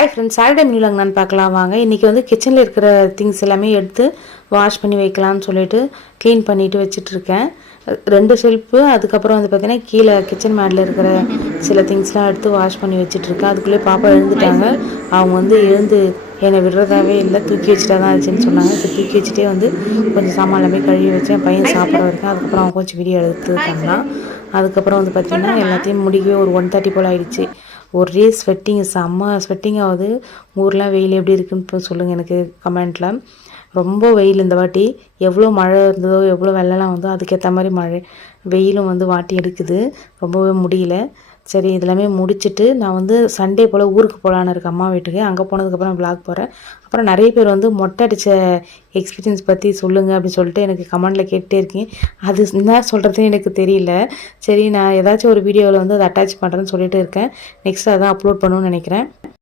Hi friends, Saturday மெனுவில் நான் பார்க்கலாம் வாங்க. இன்றைக்கி வந்து கிச்சனில் இருக்கிற திங்ஸ் எல்லாமே எடுத்து வாஷ் பண்ணி வைக்கலாம்னு சொல்லிட்டு க்ளீன் பண்ணிவிட்டு வச்சிட்ருக்கேன். 2 ஷெல்ஃபு, அதுக்கப்புறம் வந்து பார்த்திங்கன்னா கீழே கிச்சன் மேடில் இருக்கிற சில திங்ஸ்லாம் எடுத்து வாஷ் பண்ணி வச்சிட்ருக்கேன். அதுக்குள்ளே பாப்பா எழுந்துட்டாங்க. அவங்க வந்து எழுந்து என்னை விடுறதாவே இல்லை, தூக்கி வச்சுட்டா தான் ஆச்சுன்னு சொன்னாங்க. சரி, தூக்கி வச்சுட்டே வந்து கொஞ்சம் சாமான் எல்லாமே கழுவி வச்சேன். பையன் சாப்பிட வரைக்கும். அதுக்கப்புறம் அவங்க கொஞ்சம் வீடியோ எடுத்து பண்ணலாம். அதுக்கப்புறம் வந்து பார்த்திங்கன்னா எல்லாத்தையும் முடிக்கவே ஒரு 1:30 போல் ஆகிடுச்சு. ஒரே ஸ்வெட்டிங், செம்ம ஸ்வெட்டிங் ஆகுது. ஊர்லாம் வெயில் எப்படி இருக்குன்னு இப்போ சொல்லுங்கள் எனக்கு கமெண்ட்டில். ரொம்ப வெயில் இந்த வாட்டி. எவ்வளோ மழை இருந்ததோ, எவ்வளோ வெள்ளம்லாம் வந்தோ அதுக்கேற்ற மாதிரி வெயிலும் வந்து வாட்டி எடுக்குது. ரொம்பவே முடியல. சரி, இதெல்லாமே முடிச்சுட்டு நான் வந்து சண்டே போல் ஊருக்கு போகலான்னு இருக்கேன், அம்மா வீட்டுக்கு. அங்கே போனதுக்கப்புறம் விளாக் போகிறேன். அப்புறம் நிறைய பேர் வந்து மொட்டை அடித்த எக்ஸ்பீரியன்ஸ் பற்றி சொல்லுங்கள் அப்படின்னு சொல்லிட்டு எனக்கு கமெண்டில் கேட்டே இருக்கேன். அது என்ன சொல்கிறதுன்னு எனக்கு தெரியல. சரி, நான் ஏதாச்சும் ஒரு வீடியோவில் வந்து அதை அட்டாச் பண்ணுறேன்னு சொல்லிட்டு இருக்கேன். நெக்ஸ்ட் அதான் அப்லோட் பண்ணணும்னு நினைக்கிறேன்.